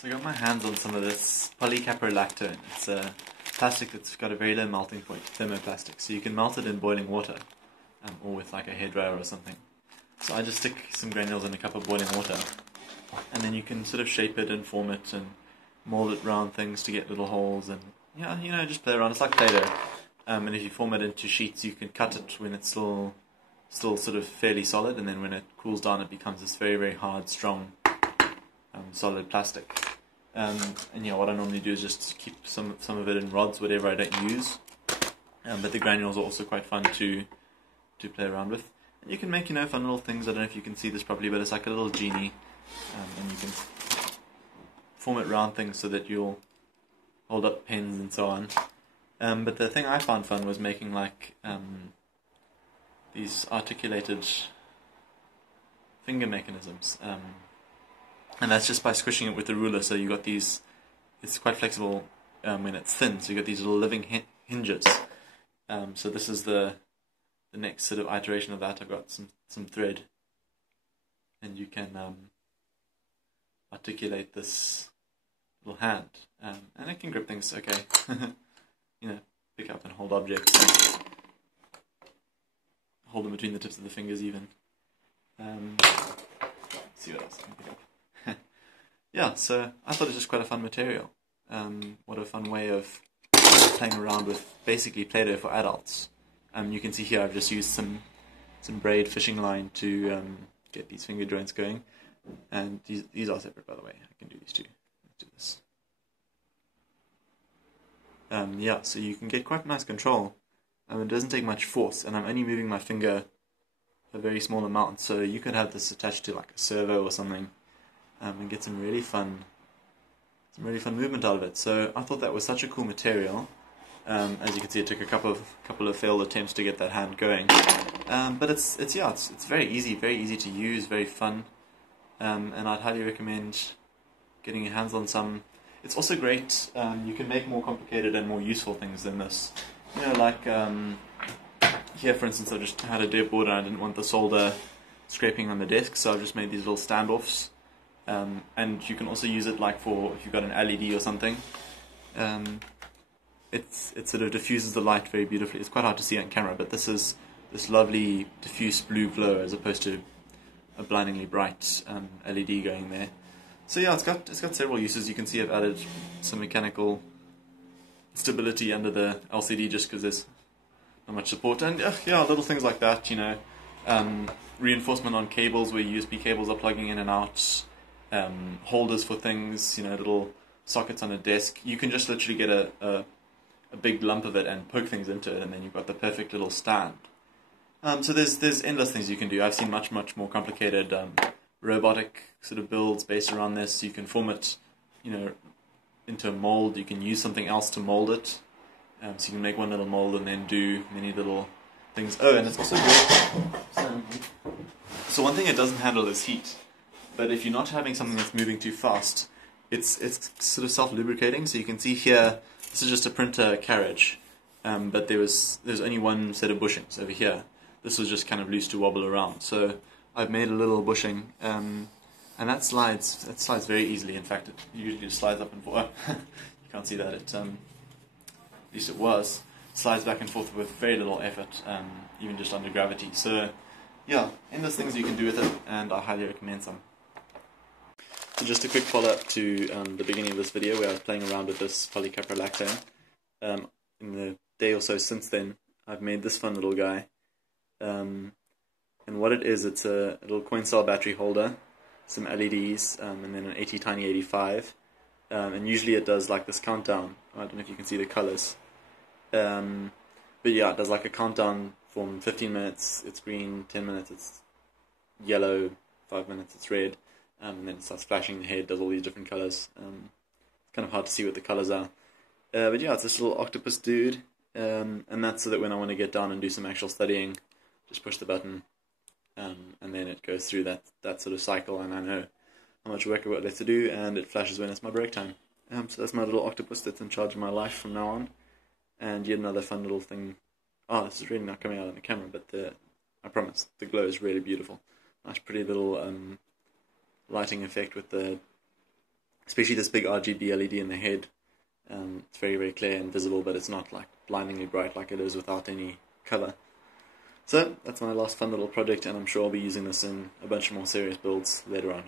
So I got my hands on some of this polycaprolactone. It's a plastic that's got a very low melting point, thermoplastic. So you can melt it in boiling water, or with like a hairdryer or something. So I just stick some granules in a cup of boiling water, and then you can sort of shape it and form it and mold it around things to get little holes, and just play around. It's like Play-Doh. And if you form it into sheets, you can cut it when it's still sort of fairly solid, and then when it cools down, it becomes this very, very hard, strong, solid plastic. What I normally do is just keep some of it in rods, whatever I don't use. But the granules are also quite fun to play around with. And you can make fun little things. I don't know if you can see this properly, but it's like a little genie, and you can form it around things so that you'll hold up pens and so on. But the thing I found fun was making like these articulated finger mechanisms. And that's just by squishing it with the ruler. So you got these, it's quite flexible when it's thin, so you got these little living hinges. So this is the next sort of iteration of that. I've got some thread, and you can articulate this little hand, and it can grip things okay. Pick up and hold objects, hold them between the tips of the fingers even. Let's see what else I can pick up. Yeah, so I thought it was just quite a fun material. What a fun way of playing around with basically Play-Doh for adults. You can see here I've just used some braid fishing line to get these finger joints going. And these are separate, by the way. I can do these too. Let's do this. So you can get quite nice control. It doesn't take much force, and I'm only moving my finger a very small amount. So you could have this attached to like a servo or something. And get some really fun movement out of it. So I thought that was such a cool material. As you can see, it took a couple of failed attempts to get that hand going. But it's very easy to use, very fun. And I'd highly recommend getting your hands on some. It's also great. You can make more complicated and more useful things than this. Like here, for instance, I just had a dead board and I didn't want the solder scraping on the desk, so I've just made these little standoffs. And you can also use it like for if you've got an LED or something. It sort of diffuses the light very beautifully. It's quite hard to see on camera, but this is this lovely diffuse blue glow as opposed to a blindingly bright LED going there. So yeah, it's got several uses. You can see I've added some mechanical stability under the LCD just because there's not much support, and little things like that. Reinforcement on cables where USB cables are plugging in and out. Holders for things, little sockets on a desk. You can just literally get a big lump of it and poke things into it, and then you've got the perfect little stand. So there's endless things you can do. I've seen much more complicated robotic sort of builds based around this. You can form it, into a mold. You can use something else to mold it. So you can make one little mold and then do many little things. Oh, and it's also good. So one thing it doesn't handle is heat. But if you're not having something that's moving too fast, it's sort of self-lubricating. So you can see here, this is just a printer carriage, but there's only one set of bushings over here. This was just kind of loose to wobble around. So I've made a little bushing, and that slides very easily. In fact, it usually just slides up and forth. You can't see that. At least it was. Slides back and forth with very little effort, even just under gravity. So yeah, endless things you can do with it, and I highly recommend some. So just a quick follow-up to the beginning of this video where I was playing around with this polycaprolactone. In the day or so since then, I've made this fun little guy. And what it is, it's a little coin cell battery holder, some LEDs, and then an Tiny 85. And usually it does like this countdown. I don't know if you can see the colors. But yeah, it does like a countdown from 15 minutes, it's green, 10 minutes, it's yellow, 5 minutes, it's red. And then it starts flashing the head, does all these different colors. It's kind of hard to see what the colors are. But yeah, it's this little octopus dude. And that's so that when I want to get down and do some actual studying, just push the button. And then it goes through that sort of cycle, and I know how much work I've got left to do, and it flashes when it's my break time. So that's my little octopus that's in charge of my life from now on. And yet another fun little thing. Oh, this is really not coming out on the camera, but I promise, the glow is really beautiful. Nice pretty little lighting effect with the especially this big RGB LED in the head. It's very, very clear and visible, but it's not like blindingly bright like it is without any colour. So that's my last fun little project, and I'm sure I'll be using this in a bunch of more serious builds later on.